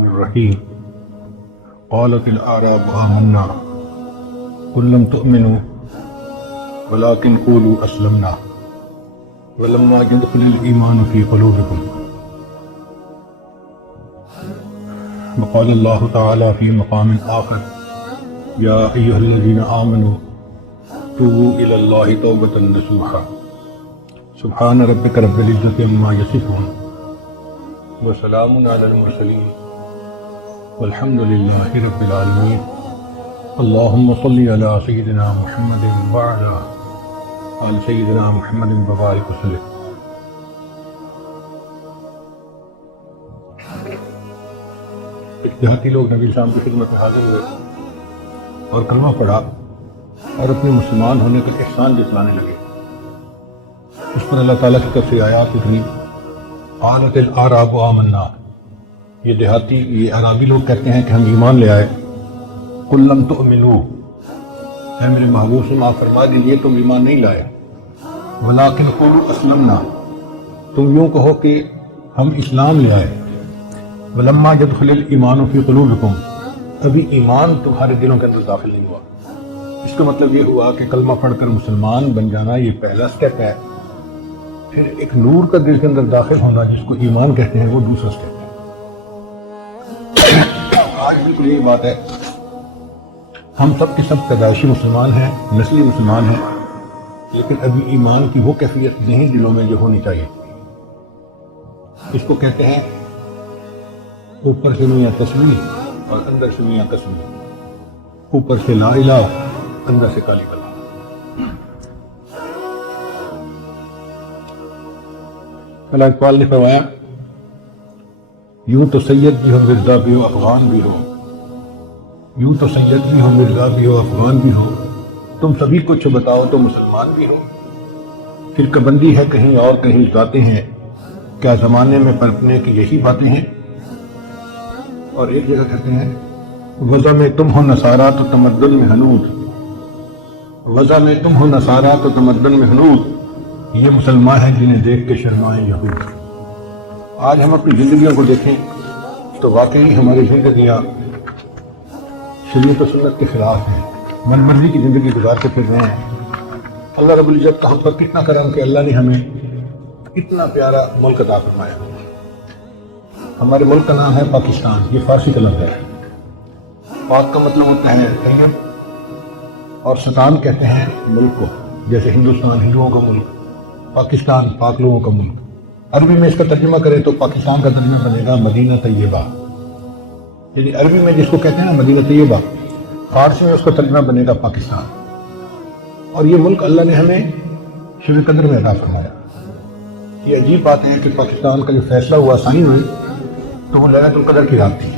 الرحمن الرحیم قالت الاعراب آمنا قل لم تؤمنوا ولكن قولوا اسلمنا ولما يدخل الايمان في قلوبكم وقال الله تعالى في مقام آخر يا أيها الذين آمنوا توبوا إلى الله توبة نصوحا سبحان ربك رب العزة عما يصفون وسلام على المرسلين والحمد لله رب العالمين اللهم صل على سيدنا محمد وعلى آل سيدنا محمد وبارك وسلم. دیہاتی لوگ نبی السلام کی خدمت میں حاضر ہوئے اور کلمہ پڑھا اور اپنے مسلمان ہونے کا احسان جتلانے لگے. اس پر اللہ تعالیٰ کی طرف سے آیات اتری قالت الاعراب آمنا. یہ دیہاتی یہ عرابی لوگ کہتے ہیں کہ ہم ایمان لے آئے. قل لم تؤمنوا، اے میرے محبوب سے آپ فرما دیجیے تم ایمان نہیں لائے. ولکن قولوا اسلمنا، تم یوں کہو کہ ہم اسلام لے آئے. ولما يدخل الایمان فی قلوبکم، ابھی ایمان تمہارے دلوں کے اندر داخل نہیں ہوا. اس کا مطلب یہ ہوا کہ کلمہ پڑھ کر مسلمان بن جانا یہ پہلا سٹیپ ہے، پھر ایک نور کا دل کے اندر داخل ہونا جس کو ایمان کہتے ہیں وہ دوسرا سٹیپ ہے. آج بالکل یہی بات ہے، ہم سب کے سب پیدائشی مسلمان ہیں، نسلی مسلمان ہیں، لیکن ابھی ایمان کی وہ کیفیت نہیں دلوں میں جو ہونی چاہیے. اس کو کہتے ہیں اوپر سے میاں تصویر اور اندر سے میاں تصویر، اوپر سے لا الہ اندر سے کالی کلام. اللہ اقبال نے فرمایا یوں تو سید بھی ہو مرزا بھی ہو افغان بھی ہو، یوں تو سید بھی ہو مرزا بھی ہو افغان بھی ہو، تم سبھی کچھ بتاؤ تو مسلمان بھی ہو. فرقہ بندی ہے کہیں اور کہیں ذاتیں ہیں، کیا زمانے میں پرپنے کی یہی باتیں ہیں. اور ایک جگہ کہتے ہیں وضع میں تم ہو نصارہ تو تمدن میں حنود، وضع میں تم ہو نصارہ تو تمدن میں حنود، یہ مسلمان ہیں جنہیں دیکھ کے شرمائیں یہود. آج ہم اپنی زندگیوں کو دیکھیں تو واقعی ہماری زندگیاں شریعت و سنت کے خلاف ہیں، من مرضی کی زندگی گزارتے پھر رہے ہیں. اللہ رب العزت کا ہم پر کتنا کرم کہ اللہ نے ہمیں اتنا پیارا ملک عطا فرمایا. ہمارے ملک کا نام ہے پاکستان، یہ فارسی کا لفظ ہے. پاک کا مطلب ہوتا ہے طیب، اور ستان کہتے ہیں ملک کو، جیسے ہندوستان ہندوؤں کا ملک، پاکستان پاک لوگوں کا ملک. عربی میں اس کا ترجمہ کریں تو پاکستان کا ترجمہ بنے گا مدینہ طیبہ، یعنی عربی میں جس کو کہتے ہیں نا مدینہ طیبہ، فارسی میں اس کا ترجمہ بنے گا پاکستان. اور یہ ملک اللہ نے ہمیں شب قدر میں عطا فرمایا. یہ عجیب بات ہے کہ پاکستان کا جو فیصلہ ہوا سائن ہوئے تو وہ لیلۃ القدر کی رات تھی.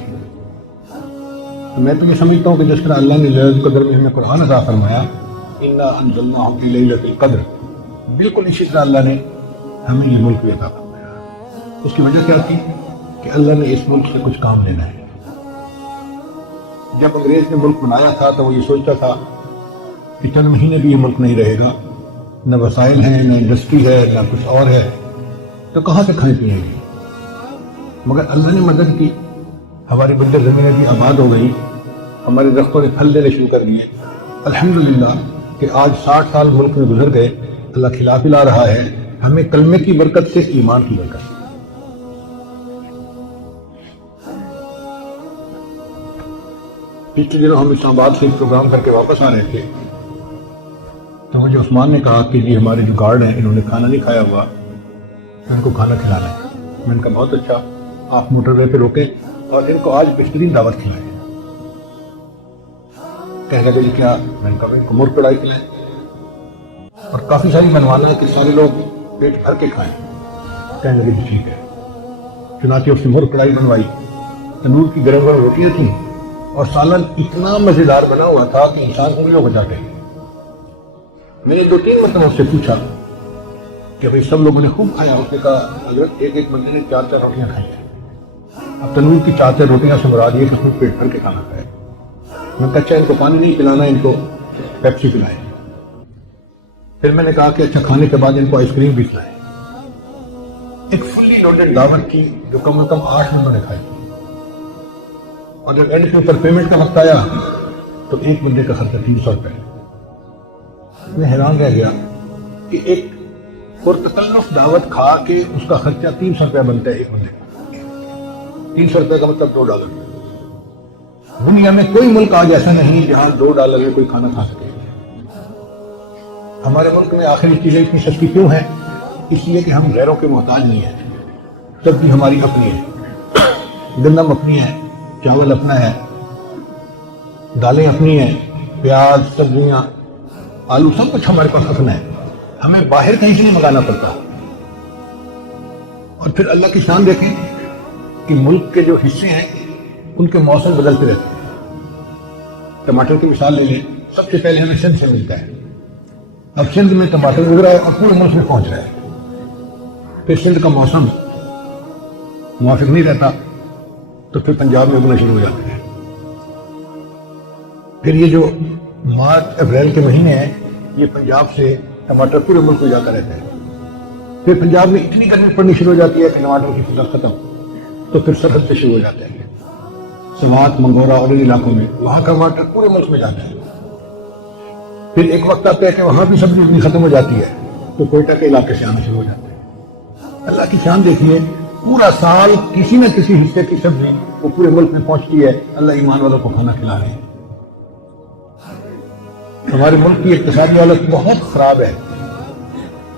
تو میں تو یہ سمجھتا ہوں کہ جس طرح اللہ نے لیلۃ القدر میں ہمیں قرآن عطا فرمایا انا انزلناہ فی لیلۃ القدر، بالکل اسی طرح اللہ نے ہمیں یہ ملک بھی عطا فرمایا. اس کی وجہ کیا تھی کہ اللہ نے اس ملک سے کچھ کام لینا ہے. جب انگریز نے ملک بنایا تھا تو وہ یہ سوچتا تھا کہ چند مہینے بھی یہ ملک نہیں رہے گا، نہ وسائل ہیں نہ انڈسٹری ہے نہ کچھ اور ہے، تو کہاں سے کھائیں پیئیں گے. مگر اللہ نے مدد کی، ہماری بنجر زمینیں بھی آباد ہو گئی، ہمارے درختوں نے پھل دینے شروع کر دیے. الحمدللہ کہ آج 60 سال ملک میں گزر گئے، اللہ کھلا پلا رہا ہے ہمیں کلمے کی برکت سے، ایمان کی برکت سے. پچھلے دنوں ہم اسلام آباد سے ایک پروگرام کر کے واپس آ رہے تھے تو مجھے عثمان نے کہا کہ جی ہمارے جو گارڈ ہیں انہوں نے کھانا نہیں کھایا ہوا تو ان کو کھانا کھلانا ہے. میں نے کہا بہت اچھا، آپ موٹر وے پہ روکیں اور ان کو آج بہترین دعوت کھلائیں. کہنے لگے جی کیا؟ میں نے کہا ان کو مرغ کڑھائی کھلائیں اور کافی ساری بنوانا ہے کہ سارے لوگ پیٹ بھر کے کھائیں. کہنے لگے جی ٹھیک ہے. چنانچہ اس نے مرغ کڑھائی بنوائی، تندور کی گرم گرم روٹیاں تھیں اور سالن اتنا مزیدار بنا ہوا تھا کہ انسان انگلیوں کو جا گئے. میں نے 2-3 مرتبہ اس سے پوچھا کہ بھائی سب لوگوں نے خوب کھایا؟ اس نے کہا اگر ایک بندے نے 4 روٹیاں کھائی ہیں. اب تنور کی 4 روٹیاں سے مراد یہ کہ اس نے پیٹ بھر کے کھانا کھایا. میں نے کہا اچھا ان کو پانی نہیں پلانا، ان کو پیپسی پلائیں. پھر میں نے کہا کہ اچھا کھانے کے بعد ان کو آئس کریم بھی کھلائیں. ایک فلی لوڈڈ دعوت کی جو کم از کم 8 ممبروں نے کھائی. اور جب اینڈ کے اوپر پیمنٹ کا وقت آیا تو ایک بندے کا خرچہ 300 روپے. میں حیران رہ گیا کہ ایک پرتکلف دعوت کھا کے اس کا خرچہ 300 روپیہ بنتا ہے ایک بندے کا. 300 روپے کا مطلب $2. دنیا میں کوئی ملک آج ایسا نہیں جہاں $2 میں کوئی کھانا کھا سکے. ہمارے ملک میں آخری چیزیں اتنی سستی کیوں ہیں؟ اس لیے کہ ہم غیروں کے محتاج نہیں ہیں. سبزی ہماری اپنی ہے، گندم اپنی ہے، چاول اپنا ہے، دالیں اپنی ہیں، پیاز، سبزیاں، آلو، سب کچھ ہمارے پاس اپنا ہے. ہمیں باہر کہیں سے نہیں منگانا پڑتا. اور پھر اللہ کی شان دیکھیں کہ ملک کے جو حصے ہیں ان کے موسم بدلتے رہتے ہیں. ٹماٹر کی مثال لے لیں، سب سے پہلے ہمیں سندھ سے ملتا ہے. اب سندھ میں ٹماٹر اگ رہا ہے اور پورے ملک میں پہنچ رہا ہے. پھر سندھ کا موسم موافق نہیں رہتا تو پھر پنجاب میں اگنا شروع ہو جاتے ہیں. پھر یہ جو مارچ اپریل کے مہینے ہیں یہ پنجاب سے ٹماٹر پورے ملک کو جاتا رہتا ہے. پھر پنجاب میں اتنی گرمی پڑنی شروع ہو جاتی ہے کہ ٹماٹر کی فصل ختم، تو پھر سرحد سے شروع ہو جاتے ہیں. سوات، منگورا اور ان علاقوں میں وہاں کا ٹماٹر پورے ملک میں جاتا ہے. پھر ایک وقت آتا ہے کہ وہاں بھی سبزی اتنی ختم ہو جاتی ہے تو کوئٹہ کے علاقے سے آنا شروع ہو جاتے ہیں. اللہ کی شان دیکھیے، پورا سال کسی نہ کسی حصے کی سبزی وہ پورے ملک میں پہنچتی ہے. اللہ ایمان والوں کو کھانا کھلا رہے ہیں. ہمارے ملک کی اقتصادی حالت بہت خراب ہے،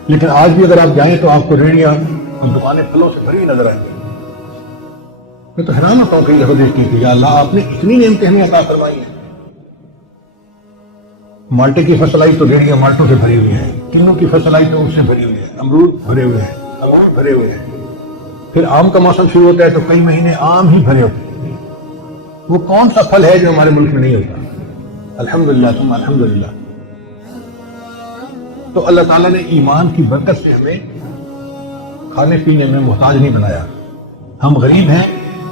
لیکن آج بھی اگر آپ جائیں تو آپ کو ریڑیاں اور دکانیں پھلوں سے بھری نظر آئیں گی. میں تو حیران ہوتا ہوں کئی دفعہ دیکھتی کہ یا اللہ آپ نے اتنی نعمتیں ہمیں عطا فرمائی ہیں. مالٹے کی فصل آئی تو ریڑیاں مالٹوں سے بھری ہوئی ہیں، کینوں کی فصل آئی تو اس سے بھری ہوئی ہے، امرود بھرے ہوئے ہیں، انگور بھرے ہوئے ہیں. پھر آم کا موسم شروع ہوتا ہے تو کئی مہینے آم ہی بھرے ہوتے ہیں. وہ کون سا پھل ہے جو ہمارے ملک میں نہیں ہوتا؟ الحمدللہ ثم الحمدللہ. تو اللہ تعالیٰ نے ایمان کی برکت سے ہمیں کھانے پینے میں محتاج نہیں بنایا. ہم غریب ہیں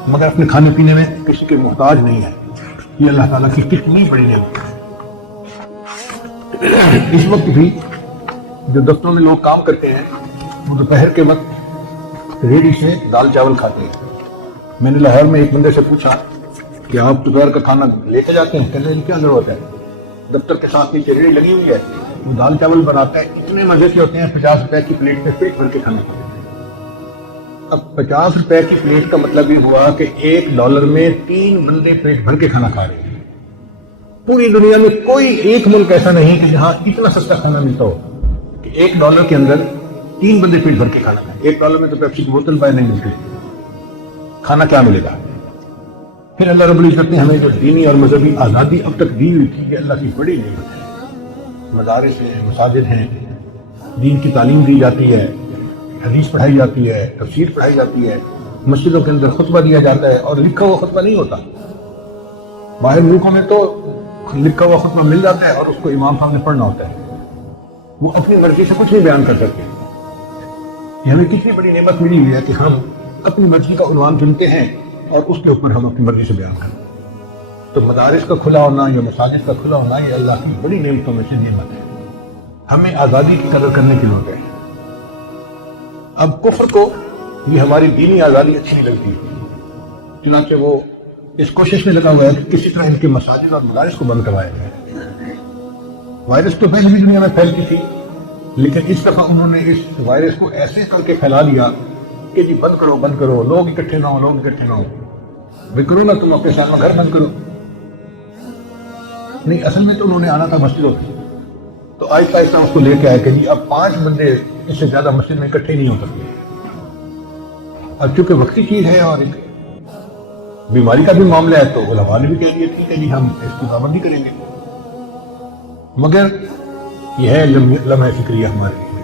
مگر اپنے کھانے پینے میں کسی کے محتاج نہیں ہیں. یہ اللہ تعالیٰ کی کتنی بڑی نعمت ہے. اس وقت بھی جو دفتروں میں لوگ کام کرتے ہیں وہ دوپہر کے وقت ریڑھی سے دال چاول کھاتے ہیں. میں نے لاہور میں ایک بندے سے پوچھا کہ آپ دوپہر کا کھانا لے کے جاتے ہیں؟ کہنے کیا ضرورت ہے، دفتر کے ساتھ نیچے ریڑھی لگی ہوئی ہے، وہ دال چاول بناتا ہے، اتنے مزے کے ہوتے ہیں. 50 روپے کی پلیٹ میں پیٹ بھر کے کھانا کھاتے ہیں. اب 50 روپے کی پلیٹ کا مطلب یہ ہوا کہ $1 میں 3 بندے پیٹ بھر کے کھانا کھا رہے ہیں. پوری دنیا میں کوئی ایک ملک ایسا نہیں کہ جہاں اتنا سستا کھانا ملتا ہو کہ $1 کے اندر 3 بندے پیٹ بھر کے کھانا کھائیں. $1 میں تو پیپسی کی بوتل باہر نہیں ملتی، کھانا کیا ملے گا؟ پھر اللہ رب العزت نے ہمیں جو دینی اور مذہبی آزادی اب تک دی ہوئی تھی، یہ اللہ کی بڑی نعمت ہے. مدارس ہیں، مساجد ہیں، دین کی تعلیم دی جاتی ہے، حدیث پڑھائی جاتی ہے، تفسیر پڑھائی جاتی ہے، مسجدوں کے اندر خطبہ دیا جاتا ہے اور لکھا ہوا خطبہ نہیں ہوتا. باہر ملکوں میں تو لکھا ہوا خطبہ مل جاتا ہے اور اس کو امام صاحب نے پڑھنا ہوتا ہے. وہ اپنی مرضی سے کچھ نہیں بیان کر سکتے. یہ ہمیں کتنی بڑی نعمت ملی ہوئی ہے کہ ہم اپنی مرضی کا عنوان چنتے ہیں اور اس کے اوپر ہم اپنی مرضی سے بیان کرتے ہیں. تو مدارس کا کھلا ہونا یا مساجد کا کھلا ہونا یہ اللہ کی بڑی نعمتوں میں سے نعمت ہے. ہمیں آزادی کی قدر کرنے کی ضرورت ہے. اب کفر کو یہ ہماری دینی آزادی اچھی نہیں لگتی، چنانچہ وہ اس کوشش میں لگا ہوا ہے کہ کسی طرح ان کے مساجد اور مدارس کو بند کروایا جائے. وائرس تو پہلے بھی دنیا میں پھیلتی تھی، لیکن اس دفعہ انہوں نے اس وائرس کو ایسے کر کے پھیلا دیا کہ جی بند کرو، لوگ اکٹھے نہ ہو. بھائی کرو نا، تم اپنے ساتھ میں گھر بند کرو. نہیں، اصل میں تو انہوں نے آنا تھا مسجدوں سے، تو آہستہ آہستہ اس کو لے کے آئے کہ جی اب 5 بندے اس سے زیادہ مسجد میں اکٹھے نہیں ہو سکتے. اب چونکہ وقتی چیز ہے اور بیماری کا بھی معاملہ ہے تو علماء نے بھی کہہ دیا ٹھیک ہے جی ہم اس کی پابندی کریں گے. مگر یہ ہے لمحہ فکریہ ہمارے لیے.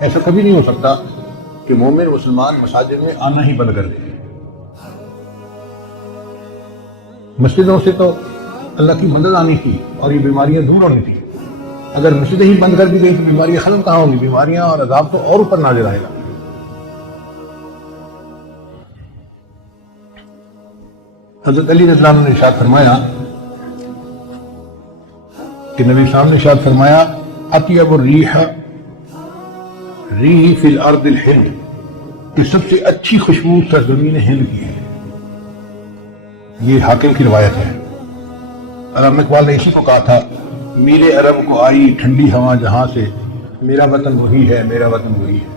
ایسا کبھی نہیں ہو سکتا کہ مومن مسلمان مساجد میں آنا ہی بند کر دیں. مسجدوں سے تو اللہ کی مدد آنی تھی اور یہ بیماریاں دور ہونی تھی. اگر مسجدیں ہی بند کر دی گئی تو بیماریاں ختم کہاں ہوں گی؟ بیماریاں اور عذاب تو اور اوپر نازل آئے گا. حضرت علی رضی اللہ عنہ نے ارشاد فرمایا کہ نبی صاحب نے ارشاد فرمایا اطیب الریح ریح فی الارض الہند، کہ سب سے اچھی خوشبو سرزمین ہند کی ہے. یہ حاکم کی روایت ہے۔ علامہ اقبال نے اسی کو کہا تھا، میرے عرب کو آئی ٹھنڈی ہوا جہاں سے، میرا وطن وہی ہے، میرا وطن وہی ہے۔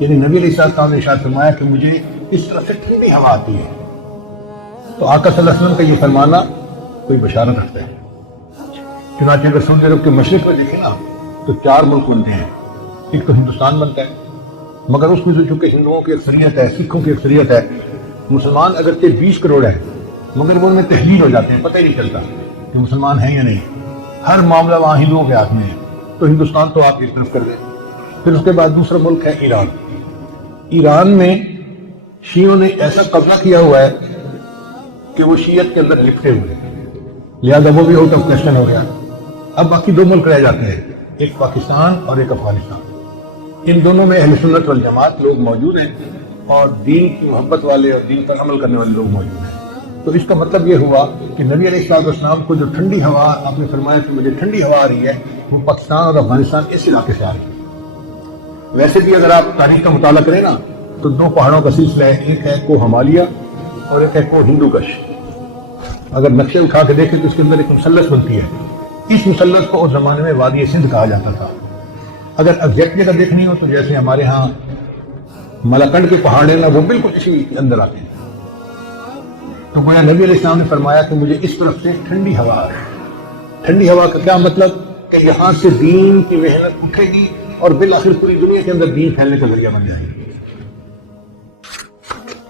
یعنی نبی علیہ السلام نے ارشاد فرمایا کہ مجھے اس طرف سے ٹھنڈی ہوا آتی ہے۔ تو آقا صلی اللہ علیہ وسلم کا یہ فرمانا کوئی بشارت رکھتا ہے۔ چنانچہ اگر سعودی عرب کے مشرق میں دیکھیں نا تو 4 ملک بنتے ہیں، ایک تو ہندوستان بنتا ہے، مگر اس میں چونکہ ہندوؤں کی اکثریت ہے، سکھوں کی اکثریت ہے، مسلمان اگرچہ 20 کروڑ ہے مگر وہ ان میں تحلیل ہو جاتے ہیں، پتہ ہی نہیں چلتا کہ مسلمان ہیں یا نہیں، ہر معاملہ وہاں ہندوؤں کے ہاتھ میں ہے۔ تو ہندوستان تو آپ ایک طرف کر دیں۔ پھر اس کے بعد دوسرا ملک ہے ایران۔ ایران میں شیعوں نے ایسا قبضہ کیا ہوا ہے کہ وہ شیعت کے اندر لپٹے ہوئے ہیں، لہذا وہ بھی آؤٹ آف کوسچن ہو گیا۔ اب باقی 2 ملک رہ جاتے ہیں، ایک پاکستان اور ایک افغانستان۔ ان دونوں میں اہل سنت والجماعت لوگ موجود ہیں اور دین کی محبت والے اور دین پر عمل کرنے والے لوگ موجود ہیں۔ تو اس کا مطلب یہ ہوا کہ نبی علیہ السلام کو جو ٹھنڈی ہوا آپ نے فرمایا کہ مجھے ٹھنڈی ہوا آ رہی ہے، وہ پاکستان اور افغانستان اس علاقے سے آ رہی ہے۔ ویسے بھی اگر آپ تاریخ کا مطالعہ کریں نا تو 2 پہاڑوں کا سلسلہ ہے، ایک ہے کوہ ہمالیہ اور ایک ہے کوہ ہندو کش۔ اگر نقشے اٹھا کے دیکھیں تو اس کے اندر ایک مثلث بنتی ہے، اس مثلث کو اس زمانے میں وادی سندھ کہا جاتا تھا۔ اگر ایگزیکٹ جگہ دیکھنی ہو تو جیسے ہمارے ہاں ملاکنڈ کے پہاڑ ہیں نا، وہ بالکل اسی کے اندر آتے ہیں۔ تو گویا نبی علیہ السلام نے فرمایا کہ مجھے اس طرف سے ٹھنڈی ہوا آ رہی ہے۔ ٹھنڈی ہوا کا کیا مطلب کہ یہاں سے دین کی محنت اٹھے گی اور بالآخر پوری دنیا کے اندر دین پھیلنے کا ذریعہ بن جائے گی۔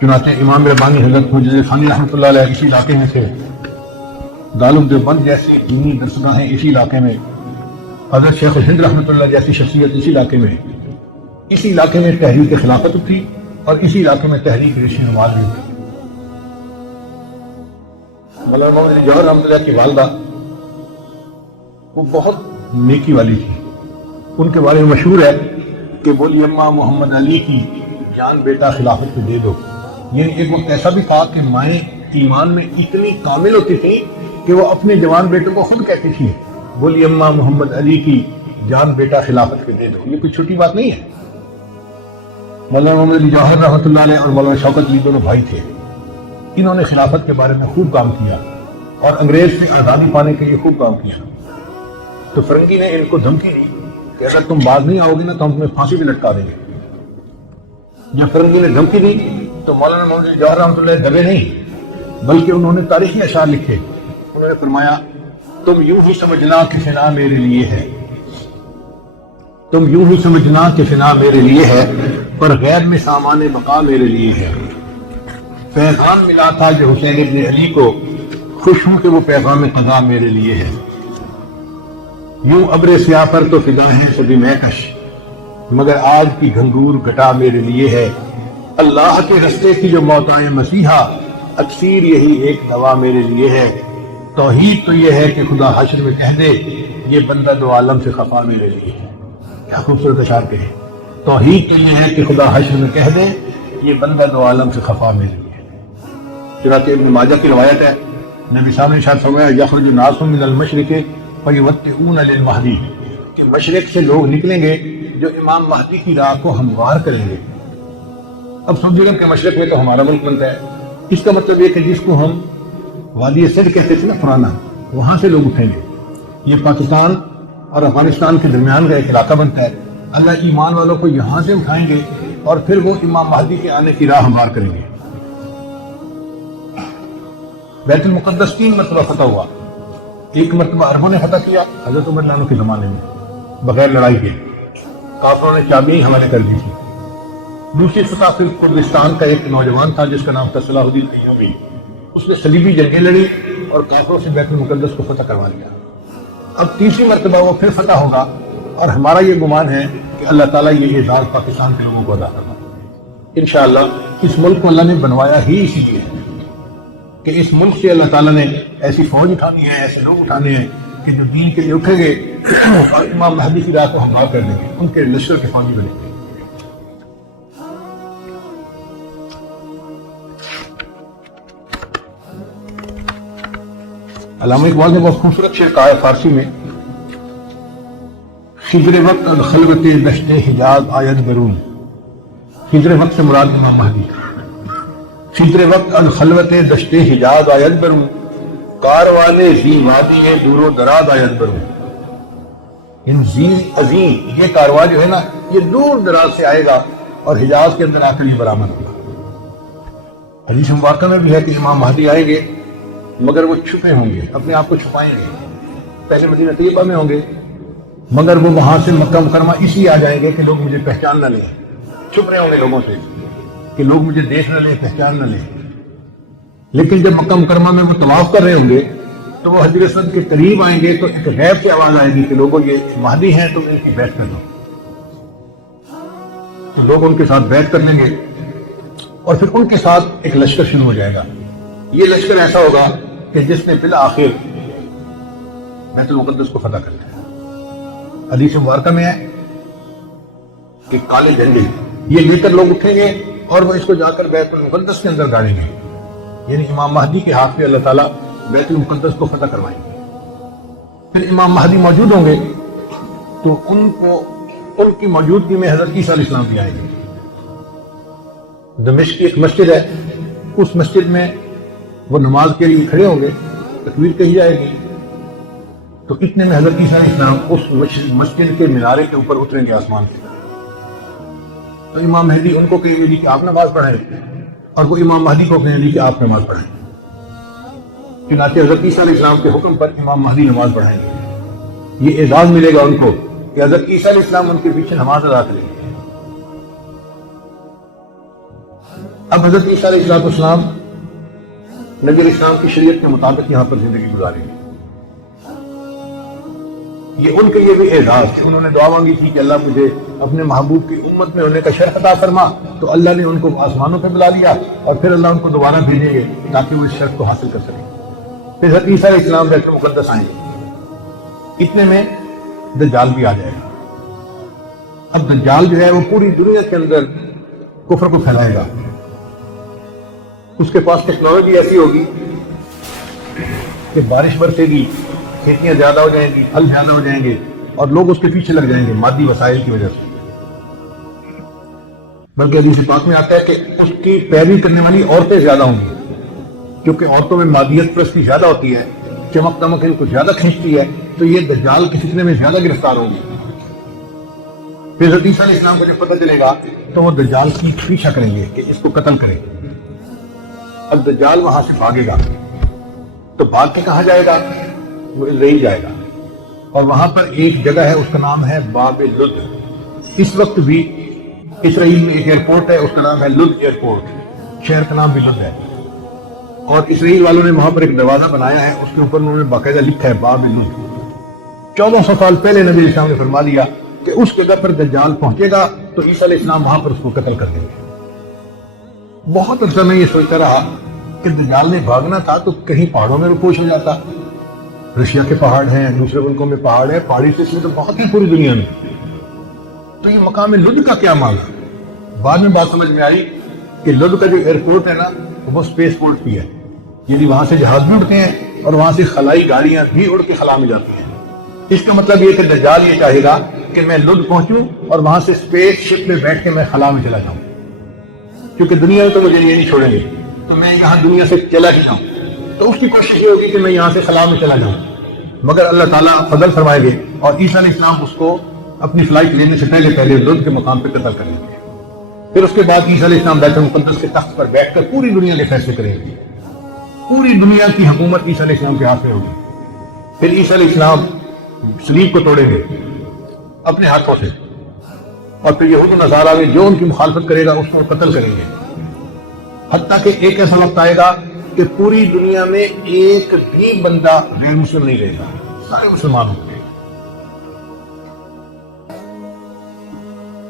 چنانچہ امام ربانی حضرت مجدد ثانی رحمۃ اللہ علیہ اسی علاقے میں سے، دارالعلوم دیوبند جیسی دینی درسگاہیں اسی علاقے میں، حضرت شیخ الہند رحمۃ اللہ جیسی شخصیت اسی علاقے میں، اسی علاقے میں تحریک خلافت اٹھی اور اسی علاقے میں تحریک ریشی نماز بھی اٹھی۔ مولانا محمد علی جوہر رحمۃ اللہ کی والدہ وہ بہت نیکی والی تھی، ان کے بارے میں مشہور ہے کہ بولی اماں محمد علی کی جان بیٹا خلافت کو دے دو۔ یعنی ایک وقت ایسا بھی تھا کہ مائیں ایمان میں اتنی کامل ہوتی تھی کہ وہ اپنے جوان بیٹے کو خود کہتی تھی بولی اماں محمد علی کی جان بیٹا خلافت کو دے دو۔ یہ کوئی چھوٹی بات نہیں ہے۔ مولانا محمد علی جوہر رحمۃ اللہ علیہ اور مولانا شوکت علی دونوں بھائی تھے، انہوں نے خلافت کے بارے میں خوب کام کیا اور انگریز سے آزادی پانے کے لیے خوب کام کیا۔ تو فرنگی نے ان کو دھمکی دی کہ اگر تم باز نہیں آؤ گے نا تو ہم تمہیں پھانسی بھی لٹکا دیں گے۔ جب فرنگی نے دھمکی دی تو مولانا محمد علی جوہر رحمۃ اللہ دبے نہیں، بلکہ انہوں نے تاریخی اشعار لکھے۔ انہوں نے فرمایا تم یوں ہی سمجھنا کہ فنا میرے لیے ہے، تم یوں ہی سمجھنا کہ فنا میرے لیے ہے، پر غیر میں سامان بقا میرے لیے ہے۔ پیغام ملا تھا جو حسین ابن علی کو، خوش ہوں کہ وہ پیغام قضا میرے لیے ہے۔ یوں ابر سیاہ پر تو فدا ہیں سبھی مہکش، مگر آج کی گھنگور گھٹا میرے لیے ہے۔ اللہ کے رستے کی جو موتائیں مسیحا، اکثیر یہی ایک دوا میرے لیے ہے۔ توحید تو یہ ہے کہ خدا حشر میں کہہ دے یہ بندہ دو عالم سے خفا میرے لیے ہے۔ کیا خوبصورت اشعار کہے، توحید تو یہ ہے کہ خدا حشر میں کہہ دے یہ بندہ دو عالم سے خفا میرے لیے ہے۔ چنانچہ ابن ماجہ کی روایت ہے، نبی صاحب نے ارشاد فرمایا یخرج الناس من المشرق فیوطئون للمہدی، کہ مشرق سے لوگ نکلیں گے جو امام مہدی کی راہ کو ہموار کریں گے۔ اب سعودی عرب کے مشرق میں تو ہمارا ملک بنتا ہے، اس کا مطلب یہ کہ جس کو ہم وادی سندھ کہتے تھے نا پرانا، وہاں سے لوگ اٹھیں گے، یہ پاکستان اور افغانستان کے درمیان کا ایک علاقہ بنتا ہے۔ اللہ ایمان والوں کو یہاں سے اٹھائیں گے اور پھر وہ امام مہدی کے آنے کی راہ ہموار کریں گے۔ بیت المقدس 3 مرتبہ فتح ہوا، ایک مرتبہ عربوں نے فتح کیا حضرت عمر رضی اللہ عنہ کے زمانے میں بغیر لڑائی کے، کافروں نے چابیاں حوالے کر دی تھی۔ دوسری فتح پھر کردستان کا ایک نوجوان تھا جس کا نام تھا صلاح الدین ایوبی، اس نے صلیبی جنگیں لڑی اور کافروں سے بیت المقدس کو فتح کروا لیا۔ اب تیسری مرتبہ وہ پھر فتح ہوگا اور ہمارا یہ گمان ہے کہ اللہ تعالیٰ یہ اعزاز پاکستان کے لوگوں کو ادا کرنا۔ انشاءاللہ اس ملک کو اللہ نے بنوایا ہی اسی لیے کہ اس ملک سے اللہ تعالیٰ نے ایسی فوج اٹھانی ہے، ایسے لوگ اٹھانے ہیں کہ جو دین کے لیے اٹھیں گے اور امام مہدی کی راہ کو ہموار کر دیں گے، ان کے لشکر کے فوجی بنیں گے۔ علامہ اقبال نے بہت خوبصورت شعر کہا ہے فارسی میں، خضر وقت الخلوت دشت حجاز آید برون۔ خضر وقت سے مراد امام مہدی، فطر وقت الخلوت دشت حجاز آیت بروں، کاروانے زی وادی ہے دور و دراز آیت بروں. ان زی عظیم یہ کارواں جو ہے نا یہ دور دراز سے آئے گا اور حجاز کے اندر آ کر یہ برآمد ہوگا. حدیث مبارکہ میں بھی ہے کہ امام مہدی آئیں گے مگر وہ چھپے ہوں گے، اپنے آپ کو چھپائیں گے. پہلے مدینہ طیبہ میں ہوں گے مگر وہ وہاں سے مکہ مکرمہ اس لیے آ جائیں گے کہ لوگ مجھے پہچان نہ لیں. چھپ رہے ہوں گے لوگوں سے کہ لوگ مجھے دیکھ نہ لیں، پہچان نہ لیں. لیکن جب مکہ مکرمہ میں وہ طواف کر رہے ہوں گے تو وہ حجر اسود کے قریب آئیں گے تو ایک غیب کی آواز آئے گی کہ لوگوں یہ مہدی ہیں تم ان کی بیعت کر لو. تو لوگ ان کے ساتھ بیعت کر لیں گے اور پھر ان کے ساتھ ایک لشکر شروع ہو جائے گا. یہ لشکر ایسا ہوگا کہ جس نے بالآخر بیت المقدس کو فتح کر لیا. حدیث مبارکہ میں ہے کہ کالے جھنڈے یہ لے کر لوگ اٹھیں گے اور وہ اس کو جا کر بیت المقدس کے اندر گاڑیں گے. یعنی امام مہدی کے ہاتھ میں اللہ تعالیٰ بیت المقدس کو فتح کروائیں گے. پھر امام مہدی موجود ہوں گے تو ان کی موجودگی میں حضرت عیسیٰ علیہ السلام بھی آئیں گے. دمشق کی ایک مسجد ہے، اس مسجد میں وہ نماز کے لیے کھڑے ہوں گے، تکبیر کہی جائے گی تو اتنے میں حضرت عیسیٰ علیہ السلام اس مسجد کے مینارے کے اوپر اتریں گے آسمان سے. تو امام مہدی ان کو کہیں گے کہ آپ نماز پڑھیں اور وہ امام مہدی کو کہیں گے کہ آپ نماز پڑھیں. چنانچہ حضرت عیسیٰ علیہ السلام کے حکم پر امام مہدی نماز پڑھائیں گے. یہ اعزاز ملے گا ان کو کہ حضرت عیسیٰ علیہ السلام ان کے پیچھے نماز ادا کریں گے. اب حضرت عیسیٰ علیہ السلام نبی علیہ السلام کی شریعت کے مطابق یہاں پر زندگی گزاریں گے. یہ ان کے لیے بھی اعزاز کہ انہوں نے دعا مانگی تھی کہ اللہ مجھے اپنے محبوب کی امت میں ہونے کا شرف عطا فرما، تو اللہ نے ان کو آسمانوں پہ بلا لیا اور پھر اللہ ان کو دوبارہ بھیجیں گے تاکہ وہ اس شرف کو حاصل کر سکیں. پھر حضرت عیسیٰ علیہ السلام بیت المقدس آئیں گے. اتنے میں دجال بھی آ جائے گا. اب دجال جو ہے وہ پوری دنیا کے اندر کفر کو پھیلائے گا. اس کے پاس ٹیکنالوجی ایسی ہوگی کہ بارش برسے گی، کھیتیاں زیادہ ہو جائیں گی، پھل زیادہ ہو جائیں گے اور لوگ اس کے پیچھے لگ جائیں گے مادی وسائل کی وجہ سے. بلکہ حدیث پاک میں آتا ہے کہ اس کی پیروی کرنے والی عورتیں زیادہ ہوں گی کیونکہ عورتوں میں مادیت پرستی زیادہ ہوتی ہے، چمک دمک ان کو زیادہ کھینچتی ہے، تو یہ دجال کے فتنے میں زیادہ گرفتار ہوں گی. پھر حضرت عیسیٰ علیہ السلام کو جب پتہ چلے گا تو وہ دجال کی پیچھا کریں گے کہ اس کو قتل کریں. اب دجال وہاں سے بھاگے گا تو بھاگ کے کہاں جائے گا؟ وہ اسرائیل جائے گا اور وہاں پر ایک جگہ ہے، اس کا نام ہے باب لد. اس وقت بھی اسرائیل میں ایک ایئرپورٹ ہے، اس کا نام ہے لد ایئرپورٹ. شہر کا نام بھی لد ہے اور اسرائیل والوں نے وہاں پر ایک دروازہ بنایا ہے، اس کے اوپر انہوں نے باقاعدہ لکھا ہے باب لد. 1400 سال پہلے نبی علیہ السلام نے فرما دیا کہ اس جگہ پر دجال پہنچے گا تو عیسیٰ علیہ السلام وہاں پر اس کو قتل کر دیں گے. بہت عرصہ میں یہ سوچتا رہا کہ دجال نے بھاگنا تھا تو کہیں پہاڑوں میں رپوش ہو جاتا. رشیا کے پہاڑ ہیں، دوسرے ملکوں میں پہاڑ ہے، پہاڑی سلسلے تو بہت ہی پوری دنیا میں، تو یہ مقام لد کا کیا معنی؟ بعد میں بات سمجھ میں آئی کہ لد کا جو ایئرپورٹ ہے نا وہ اسپیس پورٹ بھی ہے. یعنی وہاں سے جہاز بھی اڑتے ہیں اور وہاں سے خلائی گاڑیاں بھی اڑ کے خلا میں جاتی ہیں. اس کا مطلب یہ کہ دجال یہ چاہے گا کہ میں لد پہنچوں اور وہاں سے اسپیس شپ میں بیٹھ کے میں خلا میں چلا جاؤں، کیونکہ دنیا میں تو مجھے یہ نہیں چھوڑیں گے تو میں یہاں دنیا سے چلا ہی جاؤں. تو اس کی کوشش یہ ہوگی کہ میں یہاں سے خلا میں چلا جاؤں، مگر اللہ تعالیٰ فضل فرمائے گے اور عیسیٰ علیہ السلام اس کو اپنی فلائٹ لینے سے پہلے لد کے مقام پہ قتل کریں گے. پھر اس کے بعد عیسیٰ علیہ السلام بیت المقدس کے تخت پر بیٹھ کر پوری دنیا کے فیصلے کریں گے. پوری دنیا کی حکومت عیسیٰ علیہ السلام کے ہاتھ میں ہوگی. پھر عیسیٰ علیہ السلام صلیب کو توڑیں گے اپنے ہاتھوں سے اور پھر یہود و نصارہ میں جو ان کی مخالفت کرے گا اس کو قتل کریں گے. حتیٰ کہ ایک ایسا وقت آئے گا کہ پوری دنیا میں ایک بھی بندہ غیر مسلم نہیں رہے گا، سارے مسلمان ہوں گے.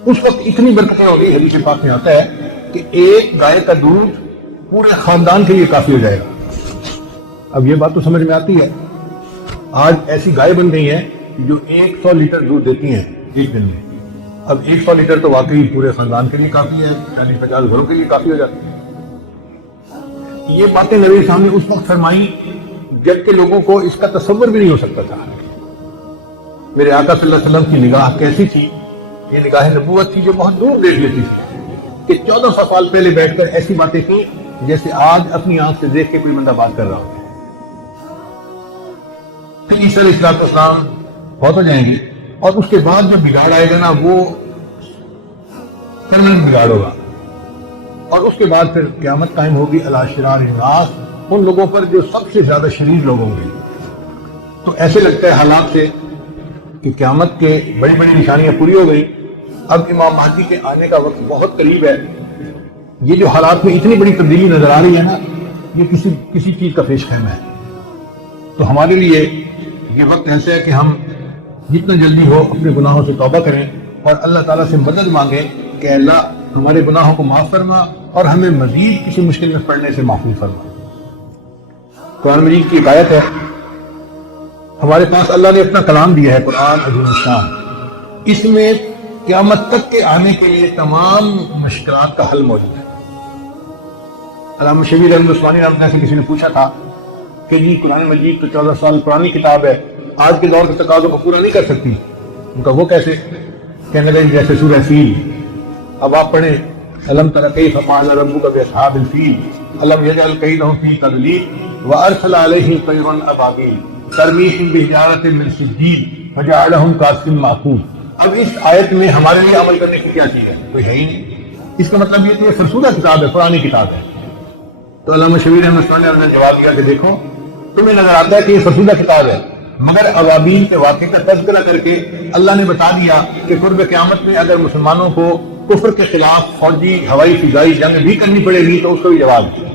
اس وقت اتنی برکتیں ہوگی، حدیث پاک میں آتا ہے کہ ایک گائے کا دودھ پورے خاندان کے لیے کافی ہو جائے گا. اب یہ بات تو سمجھ میں آتی ہے. آج ایسی گائے بن گئی ہیں جو 100 لیٹر دودھ دیتی ہیں ایک دن میں. اب 100 لیٹر تو واقعی پورے خاندان کے لیے کافی ہے، 40-50 گھروں کے لیے کافی ہو جاتی ہے. یہ باتیں نبی صاحب نے اس وقت فرمائی جبکہ لوگوں کو اس کا تصور بھی نہیں ہو سکتا تھا. میرے آقا صلی اللہ علیہ وسلم کی نگاہ کیسی تھی؟ یہ نگاہ نبوت تھی جو بہت دور دیکھ لیتی تھی کہ 1400 سال پہلے بیٹھ کر ایسی باتیں کی جیسے آج اپنی آنکھ سے دیکھ کے کوئی بندہ بات کر رہا ہو. پھر عیسیٰ علیہ السلام بہت ہو جائیں گے اور اس کے بعد جو بگاڑ آئے گا نا وہ پرماننٹ بگاڑ ہوگا. اور اس کے بعد پھر قیامت قائم ہوگی علی شرار الناس، ان لوگوں پر جو سب سے زیادہ شریر لوگ ہوں گے. تو ایسے لگتا ہے حالات سے کہ قیامت کے بڑی بڑی نشانیاں پوری ہو گئی، اب امام مہدی کے آنے کا وقت بہت قریب ہے. یہ جو حالات میں اتنی بڑی تبدیلی نظر آ رہی ہے نا، یہ کسی چیز کا پیش خیمہ ہے. تو ہمارے لیے یہ وقت ایسا ہے کہ ہم جتنا جلدی ہو اپنے گناہوں سے توبہ کریں اور اللہ تعالیٰ سے مدد مانگیں کہ اللہ ہمارے گناہوں کو معاف فرما اور ہمیں مزید کسی مشکل میں پڑنے سے محفوظ فرما. قرآن مجید کی ایک آیت ہے، ہمارے پاس اللہ نے اپنا کلام دیا ہے قرآن عظیم الشان، اس میں قیامت تک کے آنے کے لیے تمام مشکلات کا حل موجود ہے. علامہ شبیر احمد عثمانی رحمۃ اللہ سے کسی نے پوچھا تھا کہ جی قرآن مجید تو 14 سال پرانی کتاب ہے، آج کے دور کے تقاضوں کو پورا نہیں کر سکتی. ان کا وہ کیسے؟ کہنے لگے جیسے سورہ فیل، اب آپ پڑھیں الم تر کیف فعل ربک باصحاب الفیل الم یجعل کیدہم فی تضلیل وارسل علیہم طیرا ابابیل ترمیہم بحجارۃ من سجیل فجعلہم کعصف مأکول. اب اس آیت میں ہمارے لیے عمل کرنے کی کیا چیز ہے؟ کوئی ہے ہی نہیں. اس کا مطلب یہ کہ یہ فرسودہ کتاب ہے، پرانی کتاب ہے. تو علامہ شبیر احمد عثمانی نے جواب دیا کہ دیکھو تمہیں نظر آتا ہے کہ یہ فرسودہ کتاب ہے، مگر ابابیل کے واقعے کا تذکرہ کر کے اللہ نے بتا دیا کہ قرب قیامت میں اگر مسلمانوں کو کفر کے خلاف فوجی ہوائی فضائی جنگ بھی کرنی پڑے گی تو اس کو بھی جواب دیا.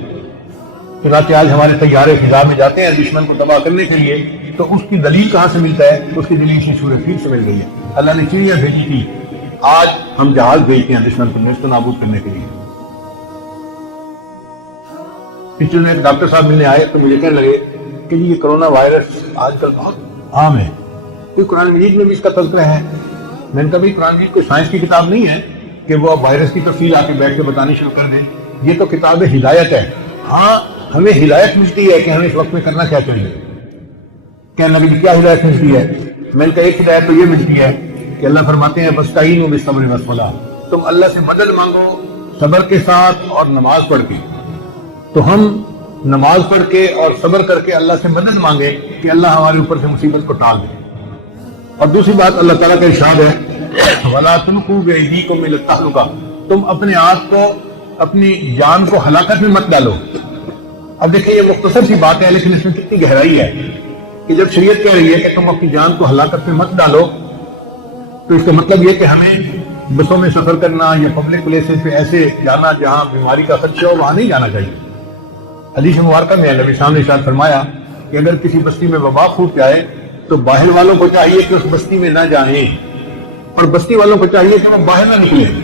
چنانچہ آج ہمارے طیارے فضا میں جاتے ہیں دشمن کو تباہ کرنے کے لیے، تو اس کی دلیل کہاں سے ملتا ہے؟ اس کی دلیل سورہ فیل سے مل گئی ہے. اللہ نے چڑیا بھیجی تھی، آج ہم جہاز بھیجتے ہیں دشمن کو نیست و نابود کرنے کے لیے. پچھلے میں ایک ڈاکٹر صاحب ملنے آئے تو مجھے کہنے لگے کہ یہ کرونا وائرس آج کل بہت عام ہے، کوئی قرآن مجید میں بھی اس کا تذکرہ ہے؟ میں نے کہا بھائی قرآن مجید کوئی سائنس کی کتاب نہیں ہے کہ وہ اب وائرس کی تفصیل آ کے بیٹھ کے بتانی شروع کر دیں. یہ تو کتاب ہدایت ہے. ہاں ہمیں ہدایت ملتی ہے کہ ہمیں اس وقت میں کرنا کیا چاہیے. کہنے لگے کیا ہدایت ملتی ہے؟ میں نے کہا ایک ہدایت تو یہ ملتی ہے کہ اللہ فرماتے ہیں وَاسْتَعِینُوا بِالصَّبْرِ وَالصَّلَاةِ، تم اللہ سے مدد مانگو صبر کے ساتھ اور نماز پڑھ کے. تو ہم نماز پڑھ کے اور صبر کر کے اللہ سے مدد مانگے کہ اللہ ہمارے اوپر سے مصیبت کو ٹال دے. اور دوسری بات اللہ تعالیٰ کا ارشاد ہے وَلَا تُلْقُوا بِأَيْدِيكُمْ إِلَى التَّهْلُكَةِ، تم اپنے آپ کو اپنی جان کو ہلاکت میں مت ڈالو. اب دیکھیں یہ مختصر سی بات ہے لیکن اس میں کتنی گہرائی ہے کہ جب شریعت کہہ رہی ہے کہ تم اپنی جان کو ہلاکت میں مت ڈالو تو اس کا مطلب یہ کہ ہمیں بسوں میں سفر کرنا یا پبلک پلیسز پہ ایسے جانا جہاں بیماری کا خدشہ ہو وہاں نہیں جانا چاہیے. حدیث مبارکہ میں نبی صاحب نے ارشاد فرمایا کہ اگر کسی بستی میں وبا پھوٹ جائے تو باہر والوں کو چاہیے کہ اس بستی میں نہ جائیں اور بستی والوں کو چاہیے کہ وہ باہر نہ نکلیں.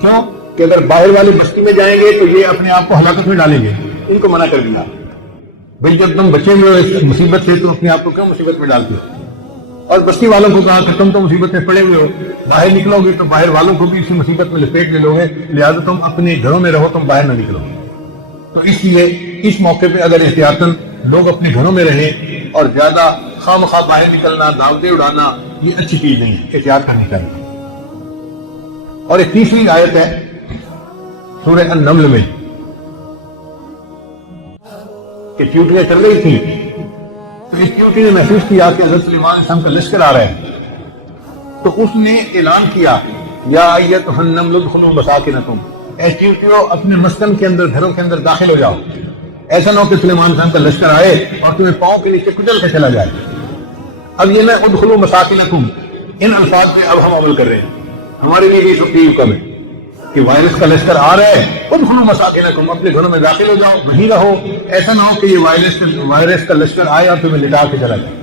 کیوں کہ اگر باہر والے بستی میں جائیں گے تو یہ اپنے آپ کو ہلاکت میں ڈالیں گے. ان کو منع کر دیا بھائی جب تم بچے ہوئے ہو اس مصیبت سے تم اپنے آپ کو کیوں مصیبت میں ڈالتے ہو. اور بستی والوں کو کہا کہ تم تو مصیبت میں پڑے ہوئے ہو، باہر نکلو گے تو باہر والوں کو بھی اسی مصیبت میں لپیٹ لے لو گے، لہٰذا تم اپنے گھروں میں رہو، تم باہر نہ نکلو. تو اس لیے اس موقع پہ اگر احتیاطاً لوگ اپنے گھروں میں رہیں اور زیادہ خواہ مخواہ باہر نکلنا دعوتیں اڑانا یہ اچھی چیز نہیں ہے، احتیاط کرنی چاہیے. اور ایک تیسری آیت ہے سورہ النمل میں کہ چیونٹیاں چل رہی تھی تو اس چیونٹی نے محسوس کیا کہ حضرت سلیمان علیہ السلام کا لشکر آ رہا ہے تو اس نے اعلان کیا یا ایتھا النمل ادخلوا مساکنکم، اے چیونٹیوں اپنے مسکن کے اندر گھروں کے اندر داخل ہو جاؤ. ایسا نہ ہو کہ سلیمان علیہ السلام کا لشکر آئے اور تمہیں پاؤں کے نیچے کچل کے چلا جائے. اب یہ نہ ادخلوا مساکنکم، ان الفاظ پہ اب ہم عمل کر رہے ہیں. ہمارے لیے بھی چھٹی حکم ہے کہ وائرس کا لشکر آ رہا ہے ادخلوا مساکنکم، اپنے گھروں میں داخل ہو جاؤ، وہیں رہو. ایسا نہ ہو کہ یہ وائرس کا لشکر آئے اور تمہیں لٹا کے چلا جائے.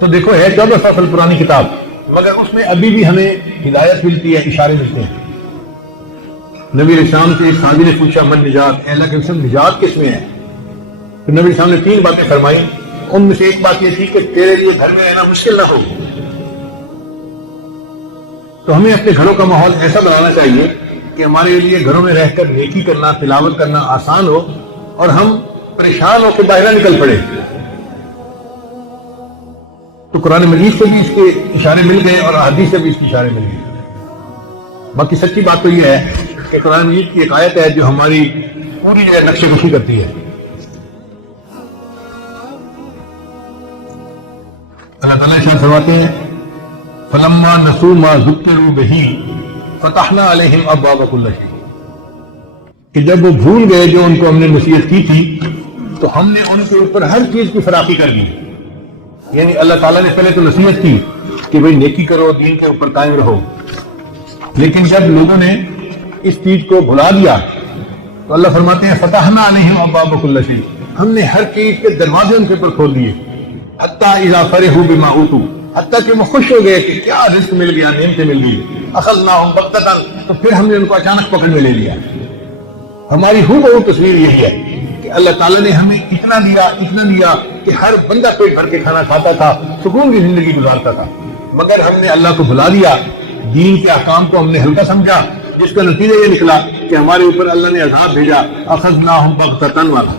تو دیکھو ہے 1400 سال پرانی کتاب مگر اس میں ابھی بھی ہمیں ہدایت ملتی ہے، اشارے ملتے ہیں. نبی علیہ السلام سے ایک صحابی نے پوچھا من نجات، اے اللہ کے رسول نجات کس میں ہے؟ تو نبی علیہ السلام نے 3 باتیں فرمائی. ان میں سے ایک بات یہ تھی کہ تیرے لیے گھر میں رہنا مشکل نہ ہو. تو ہمیں اپنے گھروں کا ماحول ایسا بنانا چاہیے کہ ہمارے لیے گھروں میں رہ کر نیکی کرنا تلاوت کرنا آسان ہو اور ہم پریشان ہو کے باہر نکل پڑے. تو قرآن مجید سے بھی اس کے اشارے مل گئے اور احادیث سے بھی اس کے اشارے مل گئے. باقی سچی بات تو یہ ہے کہ قرآن مجید کی ایک آیت ہے جو ہماری پوری جو ہے نقشے کشی کرتی ہے۔ اللہ تعالیٰ ارشاد فرماتے ہیں فلما نسوا ما ذکروا بہ فتحنا علیہم ابواب کل شیء، کہ جب وہ بھول گئے جو ان کو ہم نے نصیحت کی تھی تو ہم نے ان کے اوپر ہر چیز کی فراخی کر دی۔ یعنی اللہ تعالیٰ نے پہلے تو نصیحت کی کہ بھئی نیکی کرو، دین کے اوپر قائم رہو، لیکن جب لوگوں نے اس چیز کو بھلا دیا تو اللہ فرماتے ہیں فتحنا علیہم ابواب کل شیء، ہم نے ہر چیز کے دروازے ان کے اوپر کھول دیے، حتیٰ اذا فرحوا بما اوتوا، حتیٰ کہ وہ خوش ہو گئے کہ کیا رزق مل گیا، نعمتیں مل گئی، اخذناہم بغتۃ، تو پھر ہم نے ان کو اچانک پکڑ میں لے لیا۔ ہماری ہو تصویر یہی ہے کہ اللہ تعالیٰ نے ہمیں اتنا دیا کہ ہر بندہ پیٹ بھر کے کھانا کھاتا تھا، سکون کی زندگی گزارتا تھا، مگر ہم نے اللہ کو بھلا دیا، دین کے احکام کو ہم نے ہلکا سمجھا، جس کا نتیجہ یہ نکلا کہ ہمارے اوپر اللہ نے عذاب بھیجا، اخذناہم بغتۃ والا۔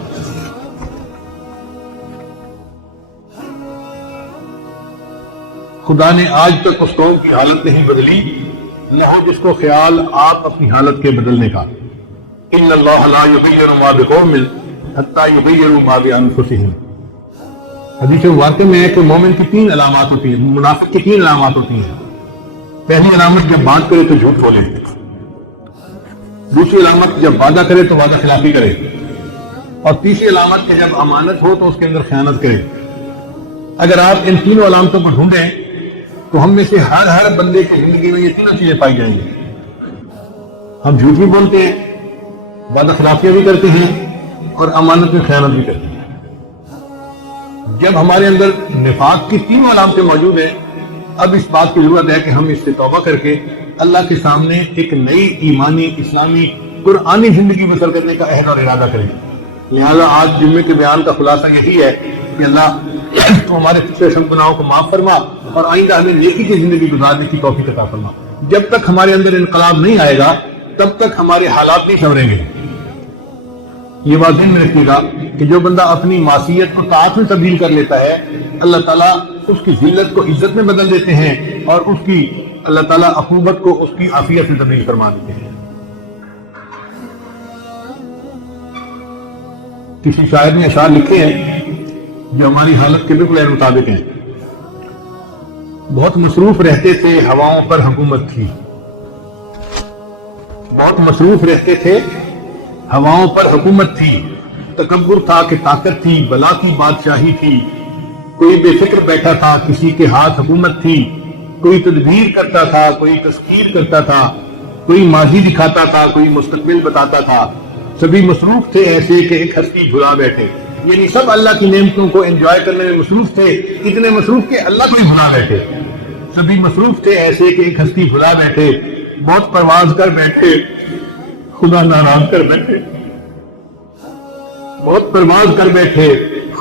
خدا نے آج تک اس قوم کی حالت نہیں بدلی، نہ ہو جس کو خیال آپ اپنی حالت کے بدلنے کا۔ ان اللہ لا یغیر ما بقوم حتی یغیروا ما بانفسہم۔ حدیث مبارکہ میں ہے کہ مومن کی 3 علامات ہوتی ہیں، منافق کی 3 علامات ہوتی ہیں۔ پہلی علامت جب بات کرے تو جھوٹ بولے، دوسری علامت جب وعدہ کرے تو وعدہ خلافی کرے، اور تیسری علامت کہ جب امانت ہو تو اس کے اندر خیانت کرے۔ اگر آپ ان تینوں علامتوں کو ڈھونڈیں تو ہم میں سے ہر بندے کی زندگی میں یہ تینوں چیزیں پائی جائیں گی۔ ہم جھوٹ بھی بولتے ہیں، وعدہ خلافیاں بھی کرتے ہیں، اور امانت میں خیانت بھی کرتے ہیں۔ جب ہمارے اندر نفاق کی تینوں علامتیں موجود ہیں، اب اس بات کی ضرورت ہے کہ ہم اس سے توبہ کر کے اللہ کے سامنے ایک نئی ایمانی، اسلامی، قرآنی زندگی بسر کرنے کا عہد اور ارادہ کریں۔ لہذا آج جمعے کے بیان کا خلاصہ یہی ہے کہ اللہ تو ہمارے پچھلے سب گناہوں کو معاف فرما اور آئندہ ہمیں نیکی کی زندگی گزارنے کی توفیق عطا فرما۔ جب تک ہمارے اندر انقلاب نہیں آئے گا تب تک ہمارے حالات نہیں سنوریں گے۔ یہ بات ذہن میں رکھیے گا کہ جو بندہ اپنی معصیت کو طاعت میں تبدیل کر لیتا ہے، اللہ تعالیٰ اس کی ذلت کو عزت میں بدل دیتے ہیں، اور اس کی اللہ تعالیٰ عقوبت کو اس کی عافیت میں تبدیل فرما دیتے ہیں۔ کسی شاعر نے اشعار لکھے ہیں جو ہماری حالت کے بالکل مطابق ہیں۔ بہت مصروف رہتے تھے، ہواؤں پر حکومت تھی، بہت مصروف رہتے تھے، ہواؤں پر حکومت تھی، تکبر تھا کہ طاقت تھی، بلا کی بادشاہی تھی، کوئی بے فکر بیٹھا تھا، کسی کے ہاتھ حکومت تھی، کوئی تدبیر کرتا تھا، کوئی تذکیر کرتا تھا، کوئی ماضی دکھاتا تھا، کوئی مستقبل بتاتا تھا، سبھی مصروف تھے ایسے کہ ایک ہستی بھلا بیٹھے۔ یعنی سب اللہ کی نعمتوں کو انجوائے کرنے میں مصروف تھے، اتنے مصروف کہ اللہ کو ہی بھلا بیٹھے۔ سبھی مصروف تھے ایسے کہ ایک ہستی بھلا بیٹھے، بہت پرواز کر بیٹھے، خدا ناراض کر بیٹھے، بہت پرواز کر بیٹھے،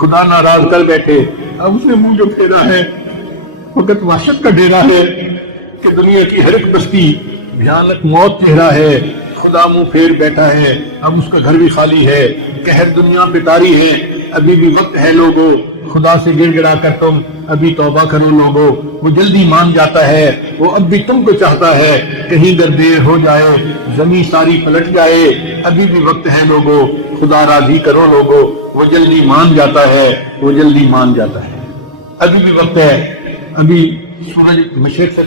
خدا ناراض کر بیٹھے۔ اب اس نے منہ جو پھیرا ہے وقت وحشت کا ڈیرا ہے، کہ دنیا کی ہر ایک بستی بھیانک موت چہرہ ہے، خدا منہ پھیر بیٹھا ہے، اب اس کا گھر بھی خالی ہے، قہر دنیا پہ طاری ہے، ابھی بھی وقت ہے لوگو، خدا سے گر گڑا کر تم ابھی توبہ کرو لوگو، وہ جلدی مان جاتا ہے، وہ اب بھی تم کو چاہتا ہے، کہیں در دیر ہو جائے زمین ساری پلٹ جائے، ابھی بھی وقت ہے لوگو، خدا راضی کرو لوگو، وہ جلدی مان جاتا ہے، وہ جلدی مان جاتا ہے۔ ابھی بھی وقت ہے، ابھی سورج مشرق سے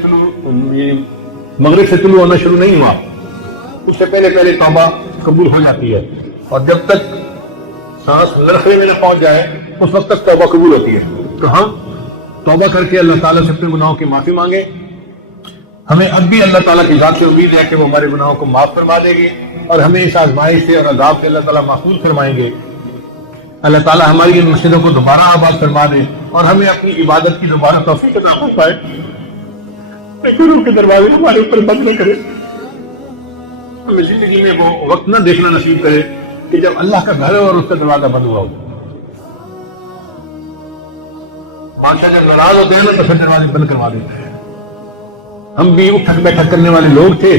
مغرب سے طلوع ہونا شروع نہیں ہوا، اس سے پہلے توبہ قبول ہو جاتی ہے، اور جب تک سانس لرخے میں نہ پہنچ جائے اس وقت تک توبہ قبول ہوتی ہے۔ تو ہم توبہ کر کے اللہ تعالیٰ سے اپنے گناہوں کی معافی مانگے۔ ہمیں اب بھی اللہ تعالیٰ کی ذات سے امید ہے کہ وہ ہمارے گناہوں کو معاف فرما دے گی، اور ہمیں اس آزمائش سے اور عذاب سے اللہ تعالیٰ محفوظ فرمائیں گے۔ اللہ تعالیٰ ہماری ان مسجدوں کو دوبارہ آباد فرما دے، اور ہمیں اپنی عبادت کی دوبارہ توفیق عطا فرمائے، گناہوں کے دروازے ہمارے اوپر بند نہ کرے، ہمیں زندگی میں وہ وقت نہ دیکھنا نصیب کرے کہ جب اللہ کا گھر اور اس کا دروازہ بند ہوا ہو۔ بادشاہ جب ناراض ہوتے ہیں نا تو پھر دروازے بند کروا دیتے ہیں۔ ہم بھی اٹھک بیٹھک کرنے والے لوگ تھے،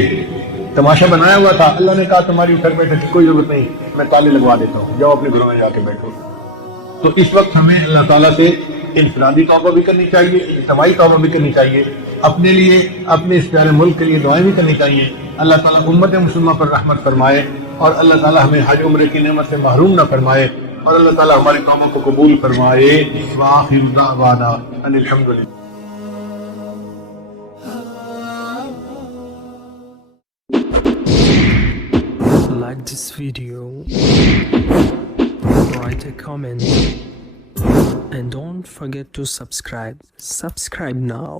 تماشا بنایا ہوا تھا، اللہ نے کہا تمہاری اٹھک بیٹھک کی کوئی ضرورت نہیں، میں تالے لگوا دیتا ہوں، جاؤ اپنے گھروں میں جا کے بیٹھو۔ تو اس وقت ہمیں اللہ تعالیٰ سے انفرادی توبہ بھی کرنی چاہیے، اجتماعی توبہ بھی کرنی چاہیے، اپنے لیے، اپنے اس پیارے ملک کے لیے دعائیں بھی کرنی چاہیے۔ اللہ تعالیٰ امت مسلمہ پر رحمت فرمائے۔ اور اللہ تعالیٰ ہمیں حج عمرے کی نعمت سے محروم نہ فرمائے، اور اللہ تعالیٰ ہماری کاموں کو قبول فرمائے۔ وآخر دعوانا ان الحمدللہ۔ Like this video, write a comment, and don't forget to subscribe. Subscribe now.